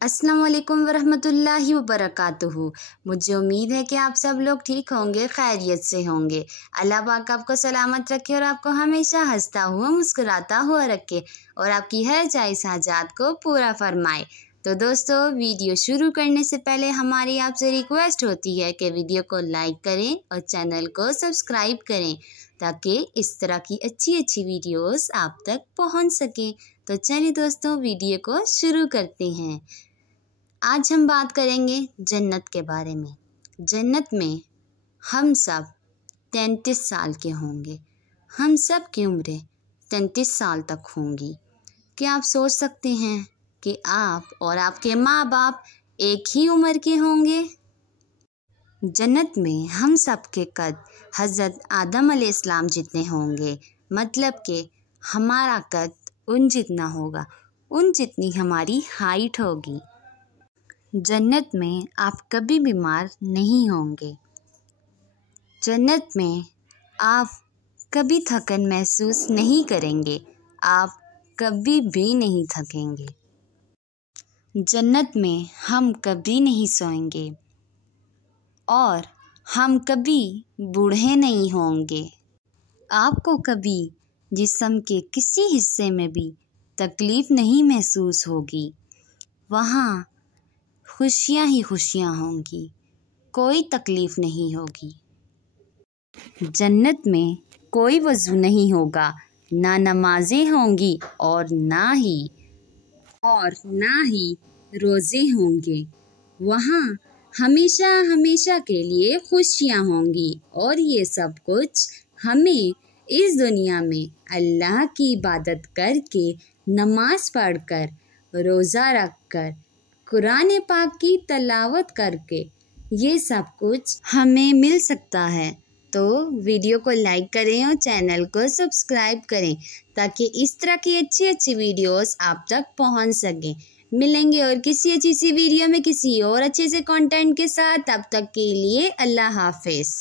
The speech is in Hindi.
अस्सलाम वालेकुम वरहमतुल्लाहि वबरकातुहू। मुझे उम्मीद है कि आप सब लोग ठीक होंगे, खैरियत से होंगे। अल्लाह पाक आपको सलामत रखे और आपको हमेशा हंसता हुआ मुस्कुराता हुआ रखे और आपकी हर जायज़ हाजात को पूरा फरमाए। तो दोस्तों, वीडियो शुरू करने से पहले हमारी आपसे रिक्वेस्ट होती है कि वीडियो को लाइक करें और चैनल को सब्सक्राइब करें ताकि इस तरह की अच्छी वीडियोस आप तक पहुंच सकें। तो चलिए दोस्तों, वीडियो को शुरू करते हैं। आज हम बात करेंगे जन्नत के बारे में। जन्नत में हम सब 33 साल के होंगे। हम सब की उम्रें 33 साल तक होंगी। क्या आप सोच सकते हैं कि आप और आपके माँ बाप एक ही उम्र के होंगे? जन्नत में हम सब के कद हज़रत आदम अलैहिस्सलाम जितने होंगे, मतलब कि हमारा कद उन जितना होगा, उन जितनी हमारी हाइट होगी। जन्नत में आप कभी बीमार नहीं होंगे। जन्नत में आप कभी थकन महसूस नहीं करेंगे। आप कभी भी नहीं थकेंगे। जन्नत में हम कभी नहीं सोएंगे और हम कभी बूढ़े नहीं होंगे। आपको कभी जिस्म के किसी हिस्से में भी तकलीफ़ नहीं महसूस होगी। वहाँ खुशियाँ ही खुशियाँ होंगी, कोई तकलीफ़ नहीं होगी। जन्नत में कोई वज़ू नहीं होगा, ना नमाज़ें होंगी और ना ही रोज़े होंगे। वहाँ हमेशा हमेशा के लिए खुशियाँ होंगी और ये सब कुछ हमें इस दुनिया में अल्लाह की इबादत करके, नमाज़ पढ़कर, रोज़ा रखकर, कुरान पाक की तलावत करके ये सब कुछ हमें मिल सकता है। तो वीडियो को लाइक करें और चैनल को सब्सक्राइब करें ताकि इस तरह की अच्छी वीडियोस आप तक पहुंच सकें। मिलेंगे और किसी अच्छी सी वीडियो में किसी और अच्छे से कंटेंट के साथ। तब तक के लिए अल्लाह हाफिज़।